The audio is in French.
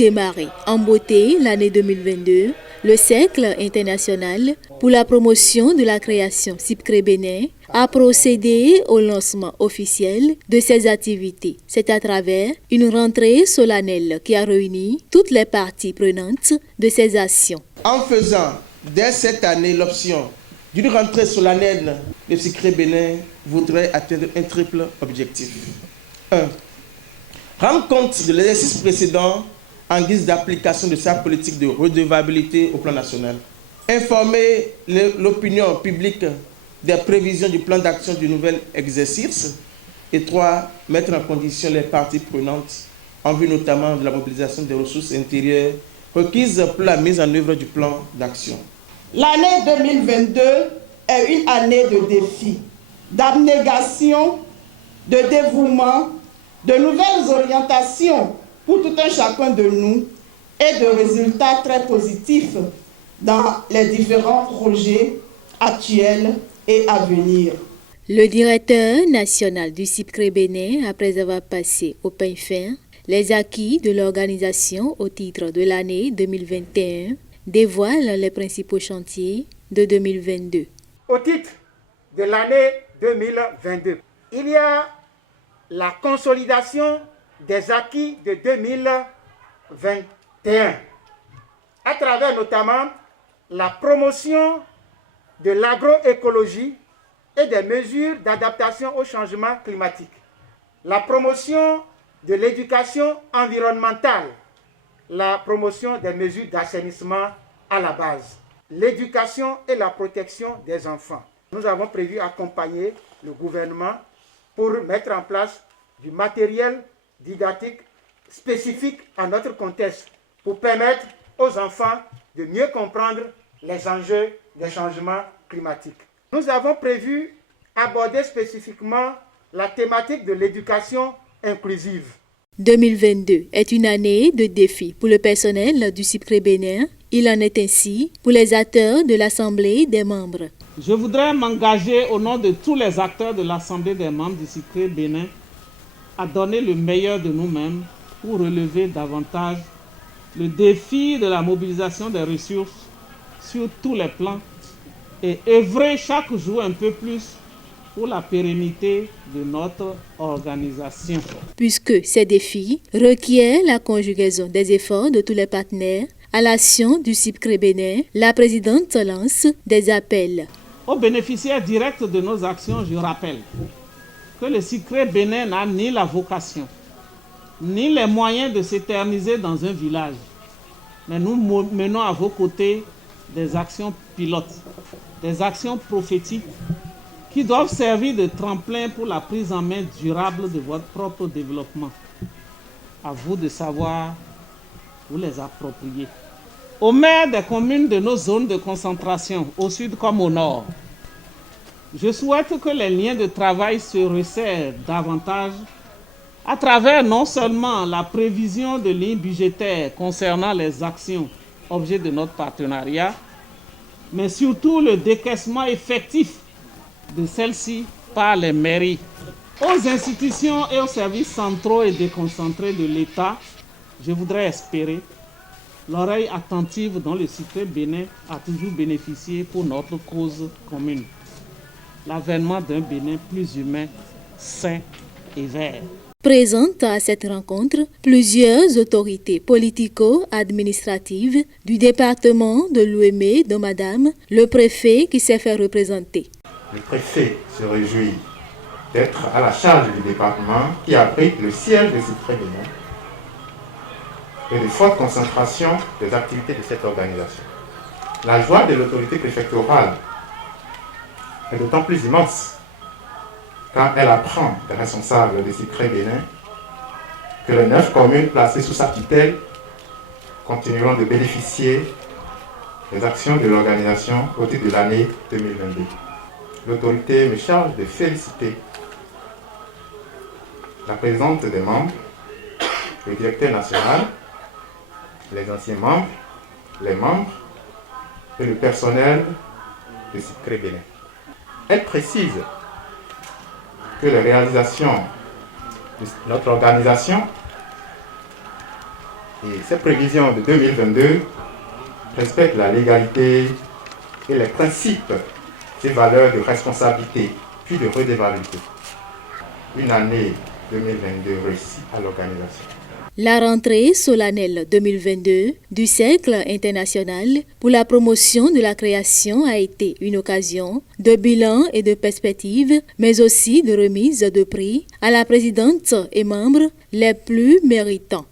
démarrer en beauté l'année 2022, le Cercle international pour la promotion de la création CIPCRE Bénin a procédé au lancement officiel de ses activités. C'est à travers une rentrée solennelle qui a réuni toutes les parties prenantes de ces actions. En faisant dès cette année l'option d'une rentrée solennelle, le CIPCRE Bénin voudrait atteindre un triple objectif. 1. Rendre compte de l'exercice précédent en guise d'application de sa politique de redevabilité au plan national. Informer l'opinion publique des prévisions du plan d'action du nouvel exercice. Et 3. Mettre en condition les parties prenantes en vue notamment de la mobilisation des ressources intérieures requises pour la mise en œuvre du plan d'action. L'année 2022 est une année de défis, d'abnégation, de dévouement, de nouvelles orientations pour tout un chacun de nous et de résultats très positifs dans les différents projets actuels et à venir. Le directeur national du CIPCRE Bénin, après avoir passé au peigne fin les acquis de l'organisation au titre de l'année 2021, dévoile les principaux chantiers de 2022. Au titre de l'année 2022, il y a la consolidation des acquis de 2021, à travers notamment la promotion de l'agroécologie et des mesures d'adaptation au changement climatique, la promotion de l'éducation environnementale, la promotion des mesures d'assainissement à la base, l'éducation et la protection des enfants. Nous avons prévu accompagner le gouvernement pour mettre en place du matériel didactique spécifique à notre contexte pour permettre aux enfants de mieux comprendre les enjeux des changements climatiques. Nous avons prévu aborder spécifiquement la thématique de l'éducation inclusive. 2022 est une année de défis pour le personnel du CIPCRE Bénin. Il en est ainsi pour les acteurs de l'Assemblée des membres. Je voudrais m'engager au nom de tous les acteurs de l'Assemblée des membres du CIPCRE Bénin à donner le meilleur de nous-mêmes pour relever davantage le défi de la mobilisation des ressources sur tous les plans et œuvrer chaque jour un peu plus pour la pérennité de notre organisation. Puisque ces défis requièrent la conjugaison des efforts de tous les partenaires, à l'action du CIPCRE Bénin, la présidente lance des appels. Aux bénéficiaires directs de nos actions, je rappelle que le CIPCRE Bénin n'a ni la vocation, ni les moyens de s'éterniser dans un village. Mais nous menons à vos côtés des actions pilotes, des actions prophétiques qui doivent servir de tremplin pour la prise en main durable de votre propre développement. À vous de savoir vous les approprier. Aux maires des communes de nos zones de concentration, au sud comme au nord, je souhaite que les liens de travail se resserrent davantage à travers non seulement la prévision de lignes budgétaires concernant les actions objet de notre partenariat, mais surtout le décaissement effectif de celles-ci par les mairies. Aux institutions et aux services centraux et déconcentrés de l'État, je voudrais espérer l'oreille attentive dont le CIPCRE Bénin a toujours bénéficié pour notre cause commune. L'avènement d'un Bénin plus humain, sain et vert. Présentes à cette rencontre, plusieurs autorités politico-administratives du département de l'Ouémé, dont Madame le préfet qui s'est fait représenter. Le préfet se réjouit d'être à la charge du département qui abrite le siège de CIPCRE Bénin et de forte concentration des activités de cette organisation. La joie de l'autorité préfectorale est d'autant plus immense quand elle apprend des responsables de CIPCRE Bénin que les 9 communes placées sous sa tutelle continueront de bénéficier des actions de l'organisation au titre de l'année 2022. L'autorité me charge de féliciter la présidente des membres, le directeur national, les anciens membres, les membres et le personnel de CIPCRE Bénin. Elle précise que les réalisations de notre organisation Et ces prévisions de 2022 respectent la légalité et les principes et valeurs de responsabilité puis de redevabilité. Une année 2022 réussie à l'organisation. La rentrée solennelle 2022 du Cercle international pour la promotion de la création a été une occasion de bilan et de perspective, mais aussi de remise de prix à la présidente et membres les plus méritants.